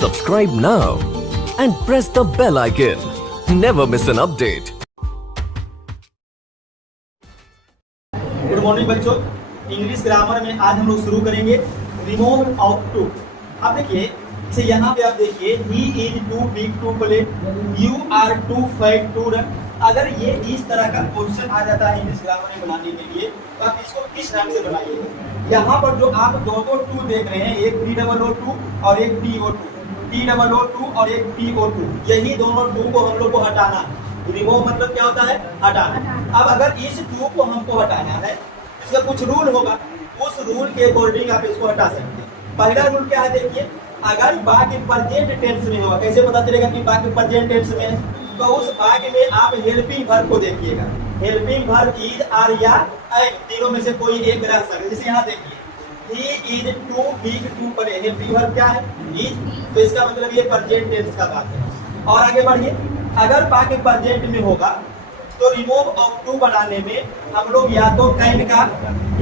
Subscribe now and press the bell icon. Never miss an update. Good morning बच्चों, English grammar में आज हम लोग शुरू करेंगे रिमूव ऑफ टू। आप देखिए इसे यहाँ पे आप देखिए he is too big to play, you are too fat to run. अगर ये इस तरह का क्वेश्चन आ जाता है इंग्लिश ग्रामर में बनाने के लिए तो आप इसको किस ढंग से बनाइएगा। यहाँ पर जो आप दो टू देख रहे हैं, एक TOO2 और एक TO2, TOO2 और एक TO2, यही दोनों टू को हम लोग को हटाना है। रिमूव मतलब क्या होता है? हटाना। अब अगर इस टू को हमको हटाना है, इसका कुछ रूल होगा, उस रूल के अकॉर्डिंग आप इसको हटा सकते हैं। पहला रूल क्या है देखिए, अगर बाकी प्रेजेंट टेंस में होगा, कैसे पता चलेगा कि बाकी प्रेजेंट टेंस में है? तो उस बाकी में आप हेल्पिंग वर्ब को देखिएगा। हेल्पिंग वर्ब इज, आर या एम, तीनों में से कोई एक रह सकता है। जैसे यहाँ देखिए he is too big to play, helping verb क्या है? इज, तो इसका मतलब ये प्रेजेंट टेंस का बात है। और आगे बढ़िए, अगर बाकी प्रेजेंट में होगा तो रिमूव ऑफ टू बनाने में हम लोग या तो कैन का,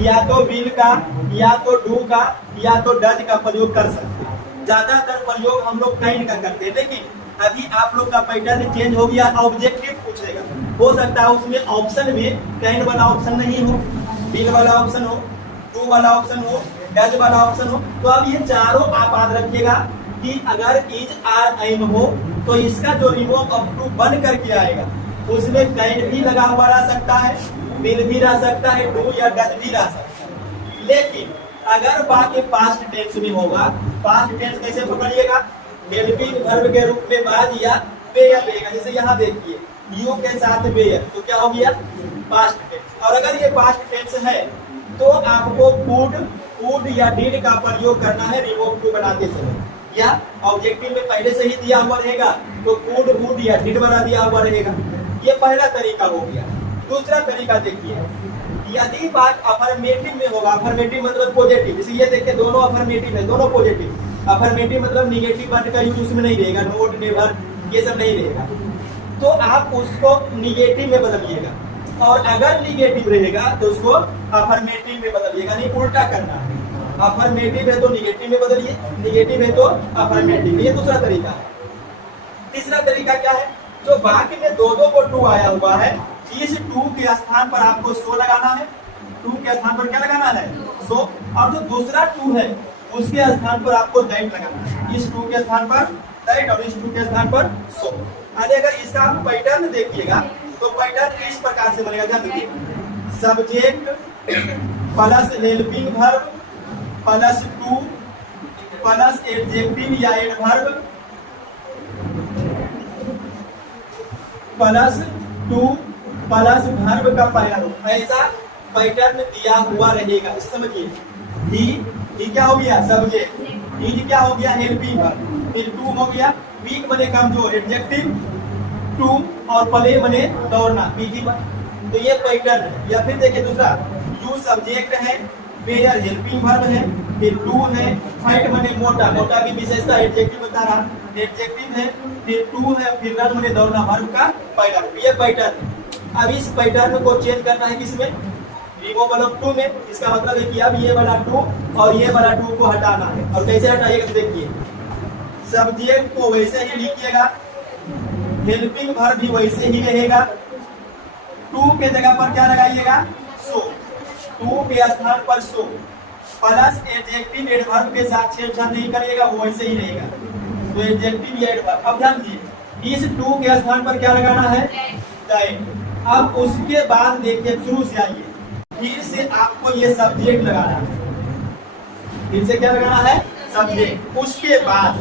या तो विल का, या तो डू का, या तो डज का प्रयोग कर सकते हैं। ज्यादातर प्रयोग हम लोग कैन का करते हैं, लेकिन अभी आप लोग का पैटर्न चेंज हो गया, ऑब्जेक्टिव पूछेगा। हो सकता है उसमें ऑप्शन में कैन वाला ऑप्शन नहीं हो, विल वाला ऑप्शन हो, डू वाला ऑप्शन हो, डज वाला ऑप्शन हो। तो अब ये चारों आप याद रखिएगा कि अगर इज, आर, एम हो तो इसका जो रिमूव ऑफ टू बन करके आएगा उसमें कैन भी लगा हुआ रह सकता है, विल भी रह सकता है, डू या डज भी रह सकता है। लेकिन अगर बाकी पास्ट टेंस में होगा, पास्ट टेंस कैसे पकड़िएगा? हेल्पिंग वर्ब के रूप में बाज या वेयर रहेगा। जैसे यहाँ देखिए यू के साथ वेयर, तो क्या हो गया? Past tense. और अगर ये पास्ट टेंस है तो आपको कुड या डिड का प्रयोग करना है रिमूव टू बनाते समय। या ऑब्जेक्टिव में पहले से ही दिया हुआ रहेगा तो कुड, वुड या डिड बना दिया हुआ रहेगा। ये पहला तरीका हो गया। दूसरा तरीका देखिए, यदि बात अफर्मेटिव में होगा, अफर्मेटिव मतलब पॉजिटिव, जैसे ये देखिए दोनों अफर्मेटिव है, दोनों पॉजिटिव। अफर्मेटिव मतलब निगेटिव वर्ड का यूज उसमें नहीं रहेगा, नोट, नेवर, ये सब नहीं रहेगा। तो आप उसको निगेटिव में बदलिएगा, और अगर निगेटिव रहेगा तो उसको अफर्मेटिव में बदलिएगा, नहीं उल्टा करना है। अफर्मेटिव है तो निगेटिव में बदलिए, निगेटिव है तो अफर्मेटिव। ये दूसरा तरीका है। तीसरा तरीका क्या है? जो बाकी में दो को टू आया हुआ है, इस टू के स्थान पर आपको सो लगाना है। टू के स्थान पर क्या लगाना है? सो। और जो दूसरा टू है उसके स्थान पर आपको दैट लगाना है। इस टू के स्थान पर दैट और इस टू के स्थान पर सो। अगर इसका आप पैटर्न देखिएगा तो पैटर्न इस प्रकार से बनेगा। ध्यान दीजिए, subject plus helping verb plus to plus adjective या adverb plus to plus verb का पहला रूप, ऐसा पैटर्न दिया हुआ रहेगा। समझिए, ही क्या हो गया? सब्जेक्ट। इज क्या हो गया? Helping verb. फिर टू हो गया वीक बने कमजोर, एडजेक्टिव टू, और प्ले बने दौड़ना, बीजी बन। तो ये पैटर्न है। या फिर देखिए दूसरा, यू सब्जेक्ट है, वेयर हेल्पिंग वर्ब है, फिर टू है, फाइट बने मोटा, मोटा की विशेषता एडजेक्टिव बता रहा, एडजेक्टिव है, फिर टू है, फिर रन बने दौड़ना, वर्ब का पहला रूप। ये पैटर्न। अब इस पैटर्न को चेंज करना है किसमें? रिमूवल ऑफ टू में। इसका मतलब है कि अब ये वाला टू और ये वाला टू को हटाना है। और कैसे हटाइएगा? देखिए, सब्जेक्ट को वैसे ही लिखिएगा, हेल्पिंग वर्ब भी वैसे ही रहेगा, टू के जगह पर क्या लगाइएगा? सो। टू के स्थान पर सो, प्लस एडजेक्टिव एडवर्ब के साथ छेड़छाड़ नहीं करिएगा, वो वैसे ही रहेगा। तो एडजेक्टिव या एडवर्ब। अब ध्यान दीजिए, इस टू के स्थान पर क्या लगाना है? दैट। अब उसके बाद देखिए, शुरू से आइए, फिर से आपको ये सब्जेक्ट लगाना है। फिर से क्या लगाना है? सब्जेक्ट। उसके बाद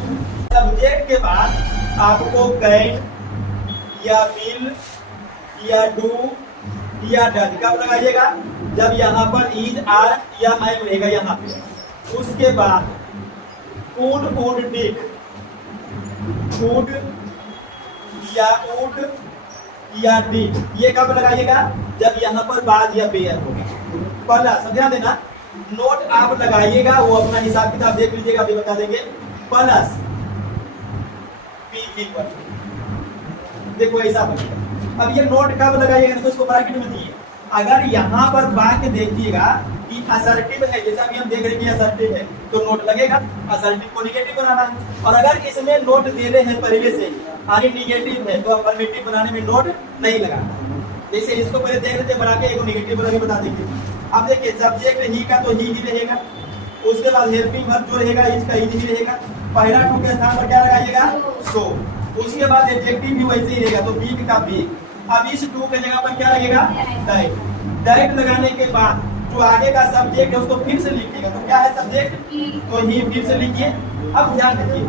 सब्जेक्ट के बाद आपको कैन या विल या डू या डज कब लगाइएगा? जब यहाँ पर इज, आर या एम रहेगा यहाँ पे। उसके बाद कुड, वुड, डिड, कुड या वुड या डिड, ये कब लगाइएगा? जब यहाँ पर बाज या पेयर होगा। पहला ध्यान देना, नोट आप लगाइएगा, वो अपना हिसाब किताब देख लीजिएगा, अभी बता देंगे। प्लस पी देखो ऐसा बनेगा। अब ये नोट कब लगाइएगा? तो इसको ब्रैकेट में दिए, अगर यहाँ पर वाक्य देखिएगा कि असर्टिव है, जैसा अभी हम देख रहे हैं कि असर्टिव है तो नोट लगेगा, असर्टिव को निगेटिव बनाना है। और अगर इसमें नोट दे रहे हैं पहले से आगे निगेटिव है तो अफर्मेटिव बनाने में नोट नहीं लगाना। जैसे इसको पहले देख लेते बना के, एक निगेटिव बना के बता देंगे। अब देखिए सब्जेक्ट ही का तो ही रहेगा, उसके बाद हेल्पिंग वर्ब जो रहेगा इसका ही रहेगा, पहला टू के स्थान पर क्या लगाइएगा सो, उसके बाद एडजेक्टिव भी वैसे ही रहेगा तो बीक का बीक। अब इस टू के जगह पर क्या लगेगा दैट, दैट लगाने के बाद जो आगे का सब्जेक्ट है उसको फिर से लिखिएगा, तो क्या है सब्जेक्ट तो ही फिर से लिखिए। अब ध्यान दीजिए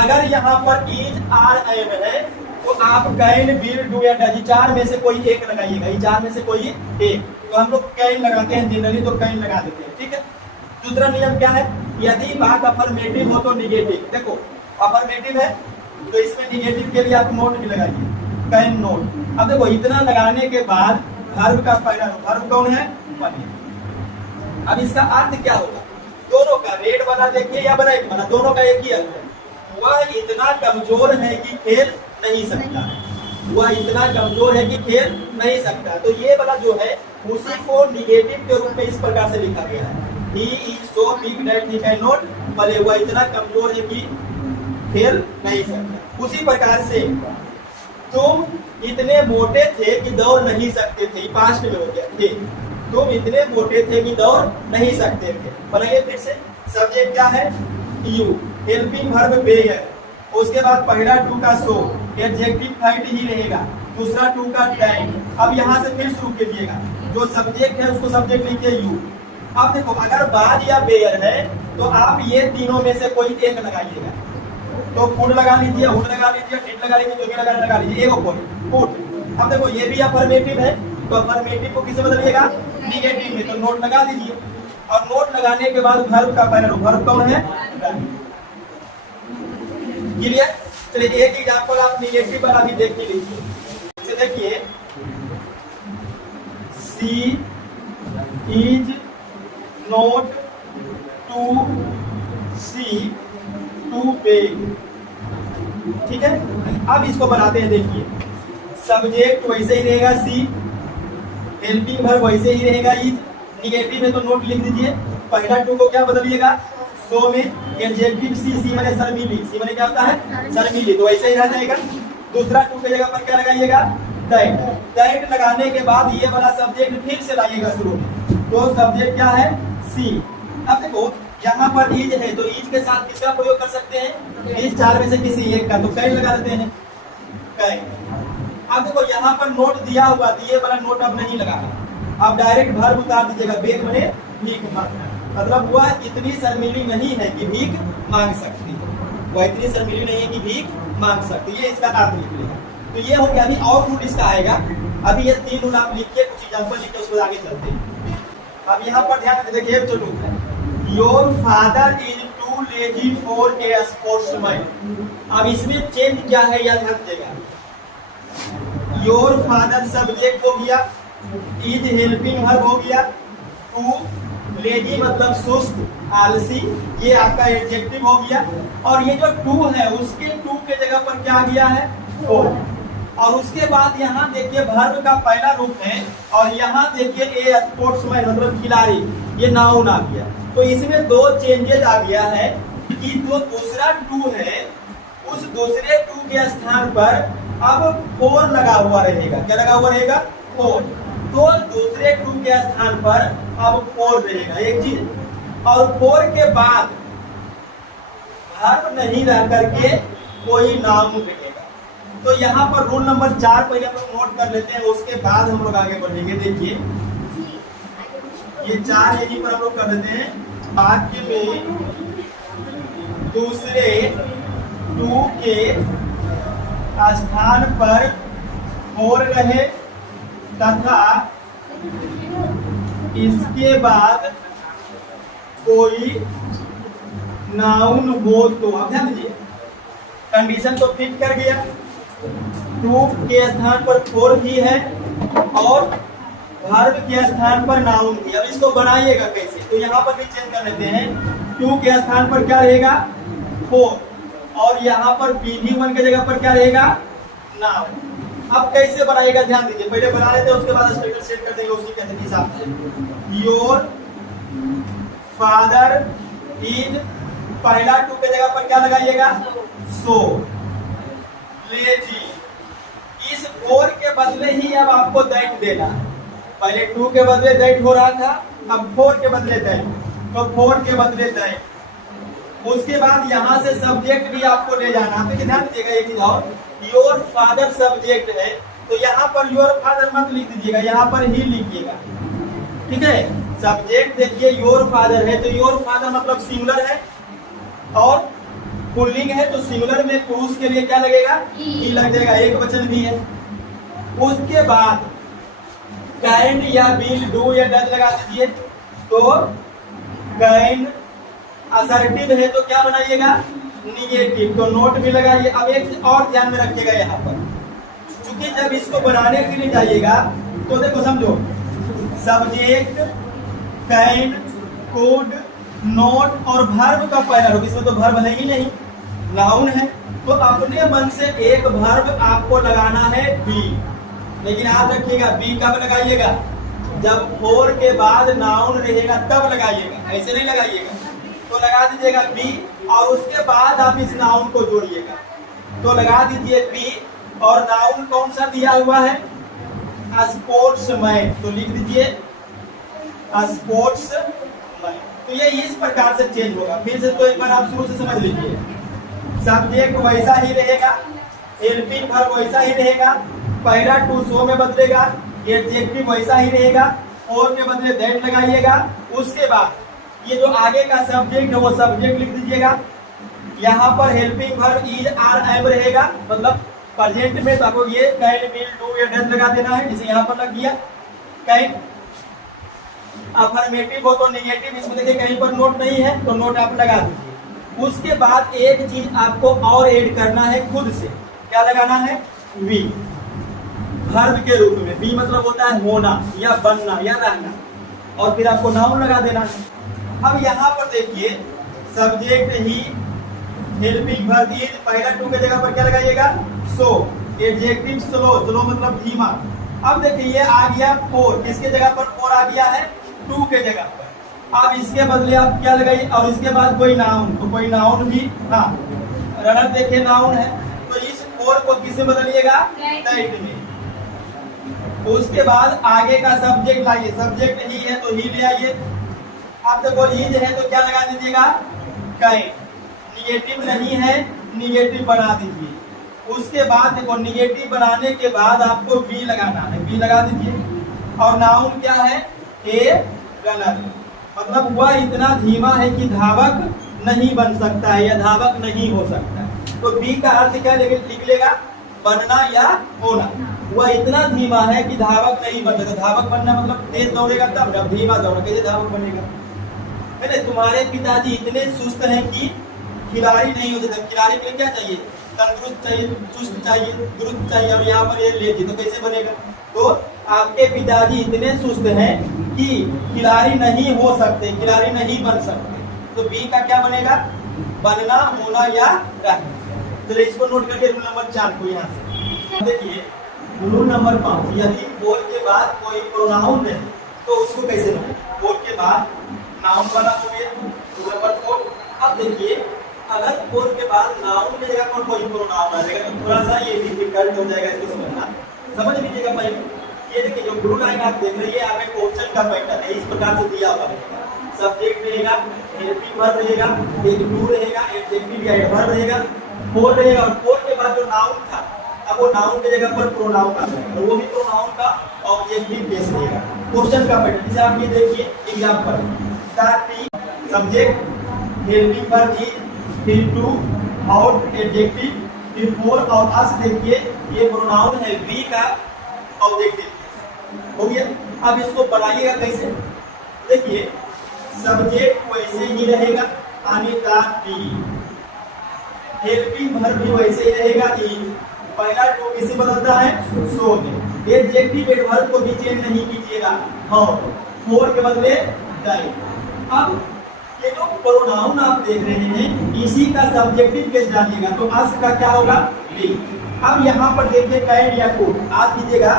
अगर यहाँ पर इज आर एम है तो आप कैन विल डू या डज चार में से कोई एक लगाइएगा, ये चार में से कोई एक, तो हम लोग कैन लगाते हैं जनरली तो कैन लगा देते हैं, ठीक है। दूसरा नियम क्या है, यदि बात अफर्मेटिव हो तो निगेटिव, देखो अफर्मेटिव है तो इसमें निगेटिव के लिए आप नोट भी लगाइए, कैन नोट। अब देखो इतना लगाने के बाद वर्ब का पहला वर्ब कौन है बने। अब इसका अर्थ क्या होगा, दोनों का रेड वाला देखिए या ब्लैक वाला, दोनों का एक ही अर्थ है, वह इतना कमजोर है कि खेल नहीं सकता, वह इतना कमजोर है कि खेल नहीं सकता। तो ये वाला जो है उसी को निगेटिव के रूप में इस प्रकार से लिखा गया है, he is so big that he cannot, भले वह इतना कमजोर है कि खेल नहीं सकता। उसी प्रकार से तुम इतने मोटे थे कि दौड़ नहीं सकते थे, पास्ट में हो गया थे, तुम इतने मोटे थे कि दौड़ नहीं सकते थे। बनाइए फिर से, सब्जेक्ट क्या है यू, हेल्पिंग वर्ब बे है, उसके बाद पहला टू का सो, एडजेक्टिव फाइट ही रहेगा, दूसरा टू का टाइम। अब यहाँ से फिर शुरू कीजिएगा, जो सब्जेक्ट है उसको सब्जेक्ट लिखिए यू। अब देखो अगर बाद या बेयर है तो आप ये तीनों में से कोई एक लगाइएगा, तो फूड लगा लीजिए, हुड लगा लीजिए, डिड लगा लीजिए, जो भी लगा लीजिए, एक फूड। अब देखो ये भी अफर्मेटिव है तो अफर्मेटिव को किसे बदलिएगा निगेटिव में, तो नोट लगा दीजिए। और नोट लगाने के बाद वर्ब का पहला वर्ब कौन है क्लियर। चलिए एक एग्जांपल आप निगेटिव वाला भी देख लीजिए, देखिए she is not to see to pay, ठीक है। अब इसको बनाते हैं, देखिए सब्जेक्ट वैसे ही रहेगा सी, हेल्पिंग वर्ब वैसे ही रहेगा इज, निगेटिव है तो नोट लिख दीजिए। पहला टू को क्या बदलिएगा सो में, एडजेक्टिव सी, सी माने शर्मीली, सी माने क्या होता है शर्मीली, तो वैसे ही रह जाएगा। दूसरा टू के जगह पर क्या लगाइएगा दैट, दैट लगाने के बाद ये वाला सब्जेक्ट फिर से लाइएगा शुरू में, तो सब्जेक्ट क्या है सी। अब देखो यहाँ पर इज है तो इज के साथ किसका प्रयोग कर सकते हैं, इस चार में से किसी एक का, तो कैन लगा देते हैं कैन। अब देखो यहाँ पर नोट दिया हुआ तो ये वाला नोट अब नहीं लगा, अब डायरेक्ट वर्ब उतार दीजिएगा, बेग बने भीख मांगना, मतलब वह इतनी शर्मीली नहीं है कि भीख मांग सकती है, वह इतनी शर्मीली नहीं है कि भीख मांग सकती, ये इसका अर्थ निकलेगा। तो ये हो गया, अभी और रूल इसका आएगा। अभी ये तीन रूल आप लिखिए, कुछ एग्जांपल लिखिए, उसके बाद आगे चलते हैं। अब यहाँ पर ध्यान देखिए, चलो your father is too lazy for a sportsman. अब इसमें चेंज क्या है यह ध्यान देगा, योर फादर सब्जेक्ट हो गया, इज हेल्पिंग वर्ब हो गया, टू लेजी मतलब सुस्त आलसी, ये आपका एडजेक्टिव हो गया, और ये जो टू है उसके टू के जगह पर क्या आ गया है फॉर। और उसके बाद यहाँ देखिए वर्ब का पहला रूप है, और यहाँ देखिए ए स्पोर्ट्समैन मतलब खिलाड़ी, ये नाउन आ गया। तो इसमें दो चेंजेस आ गया है कि जो दूसरा टू है उस दूसरे टू के स्थान पर अब फोर लगा हुआ रहेगा, क्या लगा हुआ रहेगा फोर, तो दूसरे टू के स्थान पर अब फोर रहेगा एक चीज। और फोर के बाद वर्ब नहीं रह करके कोई नाउन रहेगा। तो यहाँ पर रूल नंबर 4 पहले हम लोग नोट कर लेते हैं, उसके बाद हम लोग आगे बढ़ेंगे। देखिए ये 4 यहीं पर हम लोग कर देते हैं, वाक्य में दूसरे टू के स्थान पर फोर रहे तथा इसके बाद कोई नाउन हो तो, अब ध्यान दीजिए कंडीशन तो फिट कर गया, टू के स्थान पर फोर भी है और वर्ब के स्थान पर नाउन भी। अब इसको बनाइएगा कैसे, तो यहाँ पर भी चेंज कर लेते हैं, टू के स्थान पर क्या रहेगा फोर, और यहाँ पर भी वन के जगह पर क्या रहेगा नाउन। अब कैसे बनाएगा ध्यान दीजिए, पहले बना लेते हैं उसके बाद स्टेटमेंट सेट कर देंगे उसी के हिसाब से। योर फादर इज, पहला टू के जगह पर क्या लगाइएगा, सो लेजी। इस फोर के बदले ही अब आपको दैट देना, पहले टू के बदले दैट हो रहा था, अब फोर के बदले दैट, तो फोर के बदले दैट। उसके बाद यहाँ से सब्जेक्ट भी आपको ले जाना है, ध्यान दीजिएगा एक चीज और, योर फादर सब्जेक्ट है तो यहाँ पर योर फादर मत लिख दीजिएगा, यहाँ पर ही लिखिएगा, ठीक है। सब्जेक्ट देखिए योर फादर है तो योर फादर मतलब सिंगुलर है, और पुल्लिंग है तो सिंगुलर में पुरुष के लिए क्या लगेगा, ई लग जाएगा, एक वचन भी है। उसके बाद कैन या विल डू या डज लगा दीजिए, तो कैन असर्टिव है तो क्या बनाइएगा, निगेटिव, तो नोट भी लगाइए। अब एक और ध्यान में रखिएगा यहाँ पर, क्योंकि जब इसको बनाने के लिए जाइएगा तो देखो समझो, सब्जेक्ट कैन कुड नोट और वर्ब का पहला रूप, इसमें तो वर्ब है ही नहीं, नाउन है, तो अपने मन से एक वर्ब आपको लगाना है बी। लेकिन याद रखिएगा बी कब लगाइएगा, जब फोर के बाद नाउन रहेगा तब लगाइएगा, ऐसे नहीं लगाइएगा। तो लगा दीजिएगा बी और उसके बाद आप इस नाउन को जोड़िएगा, तो लगा दीजिए बी और नाउन कौन सा दिया हुआ है, स्पोर्ट्समैन, तो लिख दीजिए स्पोर्ट्समैन। तो ये इस प्रकार से चेंज होगा। फिर से तो एक बार आप शुरू से समझ लीजिए, सब्जेक्ट वैसा ही रहेगा, हेल्पिंग वर्ब वैसा ही रहेगा, पहला टू सो में बदलेगा, एडजेक्टिव वैसा ही रहेगा, और के बदले दैट लगाइएगा। उसके बाद ये जो आगे का सब्जेक्ट है वो सब्जेक्ट लिख दीजिएगा, यहाँ पर helping verb is are am रहेगा, मतलब प्रेजेंट में तो आपको ये कैन विल डू या डज लगा देना है, जैसे यहाँ पर लग गया कैन। अफर्मेटिव हो तो नेगेटिव, इसमें देखिए कहीं पर नोट नहीं है तो नोट आप लगा दीजिए। उसके बाद एक चीज आपको और ऐड करना है खुद से, क्या लगाना है, वी, वर्ब के रूप में। वी मतलब होता है होना या बनना या रहना, और फिर आपको नाउन लगा देना है। अब यहाँ पर देखिए subject he, helping verb is, पहला टू के जगह पर क्या लगाइएगा, सो, एडजेक्टिव स्लो, स्लो मतलब धीमा। अब देखिए ये आ गया फोर, किसके जगह पर फोर आ गया है, टू के जगह पर। अब इसके बदले आप क्या लगाइए, और इसके बाद कोई नाउन, तो कोई नाउन भी, हाँ रनर देखिए नाउन है, तो इस फोर को किससे बदलिएगा, दैट में। उसके बाद आगे का सब्जेक्ट लाइए, सब्जेक्ट ही है तो ही ले आइए। आप देखो इज है तो क्या लगा दीजिएगा, कैन। निगेटिव नहीं है, निगेटिव बना दीजिए। उसके बाद देखो निगेटिव बनाने के बाद आपको वी लगाना है, वी लगा दीजिए। और नाउन क्या है, ए रनर, मतलब वह इतना धीमा है कि धावक नहीं बन सकता है या धावक नहीं हो सकता है। तो बी का अर्थ क्या लिख लेगा, बनना या होना। वह इतना धीमा है कि धावक नहीं बन सकता। धावक बनना मतलब तेज दौड़ेगा तब, जब धीमा दौड़ा कैसे धावक बनेगा। मैंने तुम्हारे पिताजी इतने सुस्त हैं कि खिलाड़ी नहीं हो सकता। खिलाड़ी के लिए क्या चाहिए, तंदुरुस्त चाहिए, चुस्त चाहिए, दुरुस्त चाहिए, और यहाँ पर ये लेजी, तो कैसे बनेगा। तो आपके पिताजी इतने सुस्त हैं कि खिलाड़ी नहीं हो सकते, खिलाड़ी नहीं बन सकते। तो बी का क्या बनेगा, बनना, होना या रहना। चलिए इसको नोट करके रूल नंबर 4 को यहाँ से देखिए। रूल नंबर 5, यदि फोर के बाद कोई प्रोनाउन है तो उसको कैसे बनाए। फोर के बाद नाउन बना हो गया, रूल नंबर 4। अब देखिए अगर फोर के बाद नाउन की जगह पर कोई प्रोनाउन आ जाएगा तो थोड़ा सा ये डिफिकल्ट हो जाएगा इसको समझना। समझ लीजिएगा पहले, ये देखिए जो ब्लू लाइन आप देख रहे हैं आपके क्वेश्चन का पैटर्न है, इस प्रकार से दिया हुआ है। सब्जेक्ट रहेगा, हेल्पिंग वर्ब रहेगा, एक टू रहेगा, एडजेक्टिव या एडवर्ब रहेगा, फोर रहेगा, और फोर के बाद जो नाउन था अब वो नाउन की जगह पर प्रोनाउन आ जाएगा, वो भी प्रोनाउन का ऑब्जेक्टिव केस रहेगा। क्वेश्चन का पैटर्न जैसे आप ये देखिए example, subject, helping verb is, फिर टू, और एडजेक्टिव, फिर फोर, और अस देखिए ये प्रोनाउन है, वी का ऑब्जेक्टिव हो गया। अब इसको बनाइएगा कैसे, देखिए सब्जेक्ट वैसे ही रहेगा, आने का बी, हेल्पिंग वर्ब भी वैसे ही रहेगा, ई, पहला टू किसे बदलता है, सो में। एडजेक्टिव एडवर्ब को भी चेंज नहीं कीजिएगा, हाँ, फोर के बदले दैट। अब ये जो प्रोनाउन आप देख रहे हैं इसी का सब्जेक्टिव केस जानिएगा, तो अस का क्या होगा, बी। अब यहाँ पर देखिए कैन या कुड, आप कीजिएगा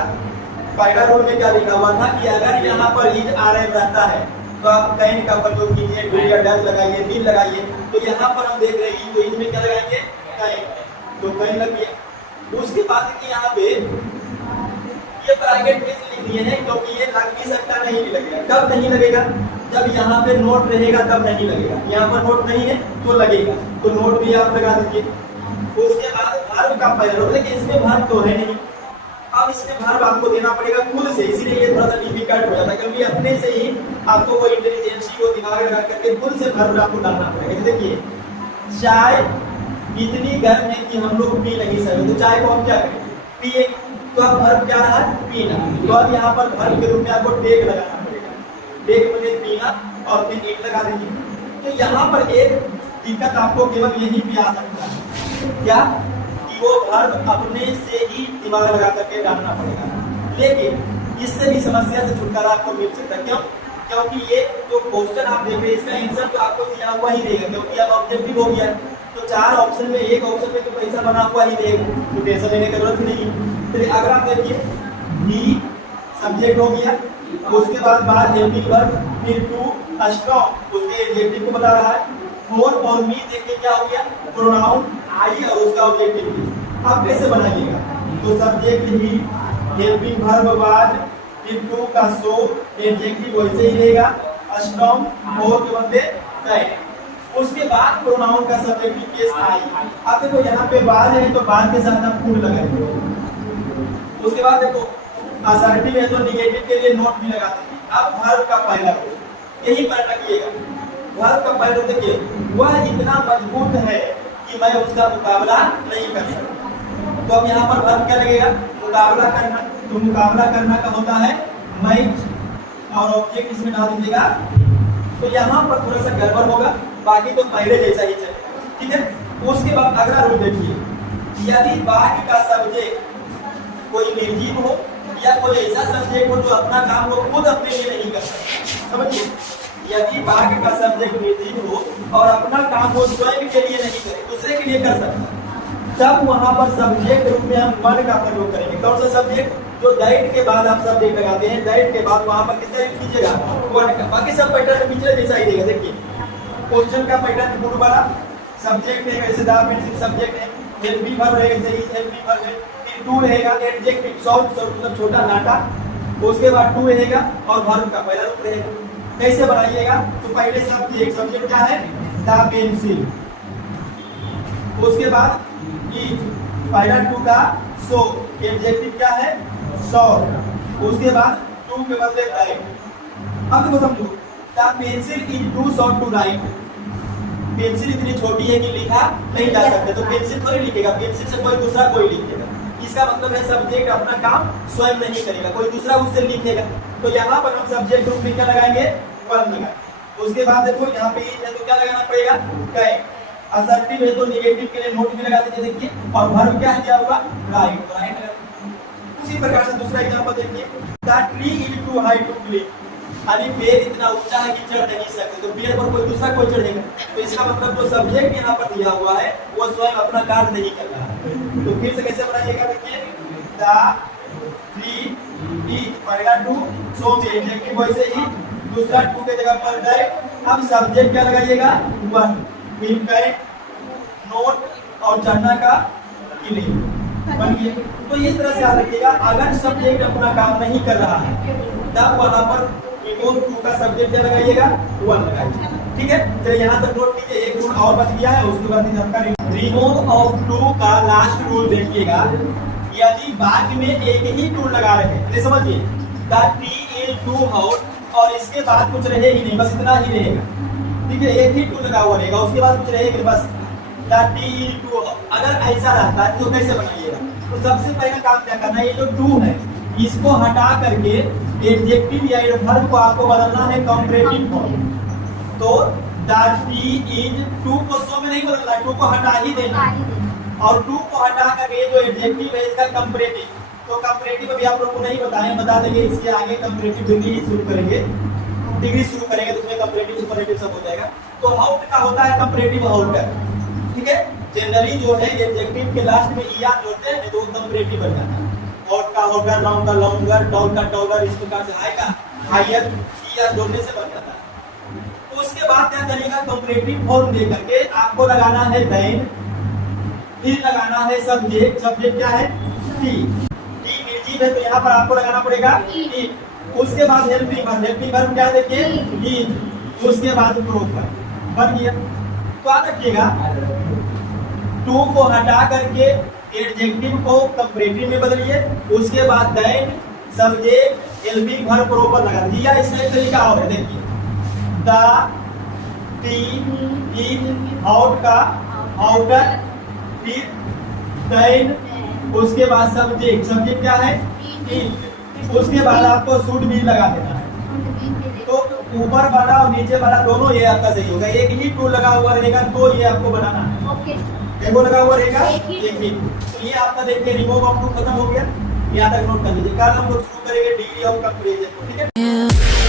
पहला रूल में क्या लिखा हुआ था कि अगर यहाँ पर इज आरएम रहता है तो आप कैन का प्रयोग कीजिए, डू या डज लगाइए, विल लगाइए। तो यहाँ पर हम देख रहे हैं तो इज में क्या लगाएंगे, कैन, तो कैन लग गया। उसके बाद कि यहाँ पे ये ब्रैकेट में लिख दिए हैं क्योंकि ये लग भी सकता नहीं भी लगेगा। कब नहीं लगेगा, जब यहाँ पे नोट रहेगा तब नहीं लगेगा, यहाँ पर नोट नहीं है तो लगेगा, तो नोट भी आप लगा दीजिए। उसके बाद वर्ब का पहला, लेकिन इसमें वर्ब तो है नहीं, अब इसमें वर्ब आपको देना पड़ेगा खुद से, इसीलिए ये थोड़ा सा डिफिकल्ट हो जाता है क्योंकि अपने से ही आपको वो इंटेलिजेंसी को दिमाग लगा करके खुद से वर्ब आपको डालना पड़ेगा। देखिए चाय इतनी गर्म है कि हम लोग पी नहीं सकते, तो चाय को हम क्या करें, पिए, तो अब वर्ब क्या रहा, पीना। तो अब यहाँ पर वर्ब के रूप में आपको टेक लगाना पड़ेगा, टेक मतलब पीना और फिर एक लगा दीजिए। तो यहाँ पर एक दिक्कत आपको केवल यही भी आ सकता है, क्या कि वो वर्ब अपने से ही दिमाग लगा करके डालना पड़ेगा, लेकिन इससे भी समस्या से छुटकारा आपको मिल सकता है। क्यों, क्योंकि ये जो क्वेश्चन आप देख रहे हैं इसका आंसर तो आपको दिया हुआ ही रहेगा, क्योंकि अब ऑब्जेक्टिव हो गया तो 4 ऑप्शन में एक ऑप्शन में तो पैसा बना हुआ ही रहेगा, तो टेंशन लेने की जरूरत नहीं। तो अगर आप देखिए ही सब्जेक्ट हो गया, उसके बाद हेल्पिंग वर्ब, फिर टू स्ट्रॉन्ग उसके एडजेक्टिव को बता रहा है, फोर और मी देखिए क्या हो गया, प्रोनाउन आई और उसका ऑब्जेक्टिव। आप कैसे बनाइएगा, तो subject he, helping verb was, फिर टू का सो, एडजेक्टिव वैसे ही रहेगा, स्ट्रॉन्ग फोर के बदले गए, उसके बाद प्रोनाउन का सब्जेक्टिव केस आई। अब देखो यहाँ पे वाज है तो वाज के साथ आप कुड लगाएंगे। उसके बाद देखो असर्टिव है तो निगेटिव के लिए नोट भी लगा देंगे। अब वर्ब का पहला रूल यही पर रखिएगा, वर्ब का पहला रूल देखिए वह इतना मजबूत है कि मैं उसका मुकाबला नहीं कर सकता। तो अब यहाँ पर वर्ब क्या लगेगा, मुकाबला करना, तो मुकाबला करना का होता है मैच और ऑब्जेक्ट इसमें डाल दीजिएगा। तो यहाँ पर थोड़ा सा गड़बड़ होगा, बाकी तो पहले जैसा ही चलेगा, ठीक है। उसके बाद अगला रूल देखिए, यदि वाक्य का सब्जेक्ट कोई निर्जीव हो या कोई ऐसा सब्जेक्ट हो जो अपना काम वो खुद अपने लिए नहीं कर सकता, समझिए, यदि वाक्य का सब्जेक्ट निर्जीव हो और अपना काम वो स्वयं के लिए नहीं करे, दूसरे के लिए कर सकता, तब वहां पर सब्जेक्ट रूप में हम वन का प्रयोग करेंगे। कौन सा सब्जेक्ट, जो दैट के बाद आप सब्जेक्ट लगाते हैं, दैट के बाद वहां पर किसका यूज कीजिएगा, वन का। बाकी सब पैटर्न पिछले जैसा ही रहेगा। देखिए क्वेश्चन का पैटर्न गुड वाला, सब्जेक्ट है वैसे दा मींस सब्जेक्ट है, हेल्पिंग वर्ब रहेगा जैसे इज हेल्पिंग वर्ब है, फिर टू रहेगा एडजेक्टिव सॉल्व मतलब छोटा नाटा, उसके बाद टू रहेगा और वर्ब का पहला रूप रहेगा। कैसे बनाइएगा, तो पहले सब्जेक्ट क्या है, द पेंसिल, उसके बाद इज, पहला टू का सो, एडजेक्टिव क्या है, सॉ, उसके बाद टू के बदले राइट। अब देखो समझो, the pencil is too short to write, pencil इतनी छोटी है कि लिखा नहीं जा सकता, तो पेंसिल थोड़ी लिखेगा, पेंसिल से कोई दूसरा कोई लिखेगा। इसका मतलब है सब्जेक्ट अपना काम स्वयं नहीं करेगा, कोई दूसरा उससे लिखेगा। तो यहाँ पर हम सब्जेक्ट रूप में क्या लगाएंगे, वन लगाएंगे। उसके बाद देखो यहाँ पे इज है तो क्या लगाना पड़ेगा, कैन, असर्टिव है तो नेगेटिव के लिए नोट भी लगा दीजिए देखिए, और वर्ब क्या दिया होगा, राइट, राइट लगा। उसी प्रकार से दूसरा एग्जांपल देखिए, the tree is too high to clip, यानी पेड़ इतना ऊंचा है कि चढ़ नहीं सकते, तो पेड़ पर कोई दूसरा कोई चढ़ेगा। तो इसका मतलब जो सब्जेक्ट यहाँ पर दिया हुआ है वो स्वयं अपना कार्य नहीं कर रहा है। तो फिर से कैसे बनाइएगा, देखिए द ट्री इज, पहला टू सो में एडजेक्टिव वैसे ही, दूसरा टू के जगह पर दैट। अब सब्जेक्ट क्या लगाइएगा, वन, फिर कैन, नोट और चढ़ना का क्लिप बन गया। तो इस तरह से याद रखिएगा, अगर सब्जेक्ट अपना काम नहीं कर रहा है तब वहां पर रिमूव टू का सब्जेक्ट क्या लगाइएगा, वन लगाइएगा, ठीक है। तो यहाँ तक नोट कीजिए, एक रूल और बच गया है, उसके बाद आपका रिमूव ऑफ टू का लास्ट रूल देखिएगा। यदि वाक्य में एक ही टू लगा रहे हैं, समझिए the tree is too hot और इसके बाद कुछ रहे ही नहीं, बस इतना ही रहेगा, ठीक है, एक ही टू लगा हुआ रहेगा, उसके बाद कुछ रहेगा बस द ट्री इज टू। अगर ऐसा रहता है तो कैसे बनाइएगा, तो सबसे पहला काम क्या करना है, ये जो टू है इसको हटा करके एडजेक्टिव या वर्ब को आपको बदलना है कंपैरेटिव फॉर्म। तो द ट्री इज, टू को सो में नहीं बदलना, टू को हटा ही देना, और टू को हटा करके जो एडजेक्टिव है इसका कंपैरेटिव, तो कंपैरेटिव अभी आप लोग को नहीं बताएं, बता देंगे इसके आगे कंपैरेटिव डिग्री शुरू करेंगे, डिग्री शुरू करेंगे तो उसमें कंपैरेटिव सुपरलेटिव सब हो जाएगा। तो हाउट का होता है कंपैरेटिव हाउट, ठीक है। जनरली जो है एडजेक्टिव के लास्ट में ईआर जोड़ते हैं तो कंपैरेटिव बन जाता है। हॉट का हॉटर, लॉन्ग का लॉन्गर, टॉल का टॉलर, इस प्रकार से आएगा हायर, ईआर जोड़ने से बन जाता है। तो उसके बाद क्या करेगा, कंपैरेटिव फॉर्म दे करके आपको लगाना है देन, फिर लगाना है सब्जेक्ट। सब्जेक्ट क्या है, टी। टी निर्जीव है तो यहाँ पर आपको लगाना पड़ेगा टी। उसके बाद हेल्पिंग वर्ब। हेल्पिंग वर्ब क्या है देखिए, इज। उसके बाद प्रोपर बन गया। तो याद रखिएगा, टू को हटा करके एडजेक्टिव को कंपैरेटिव में बदलिए। उसके बाद then, subject, helping verb, proper लगा दिया। इसका एक तरीका और है, देखिए द, टी, इज, आउट का आउटर, फिर देन, उसके बाद सब्जेक्ट। सब्जेक्ट क्या है, इज। उसके बाद आपको शुड भी लगा देना है। तो ऊपर वाला और नीचे वाला दोनों ये आपका सही होगा। एक ही टू लगा हुआ रहेगा तो ये आपको बनाना है। देखो लगा हुआ रहेगा एक ही। तो ये आपका देखिए रिमूव ऑफ टू खत्म हो गया। यहाँ तक नोट कर लीजिए। कल हम लोग शुरू करेंगे डिग्री ऑफ कंपैरिजन, ठीक है।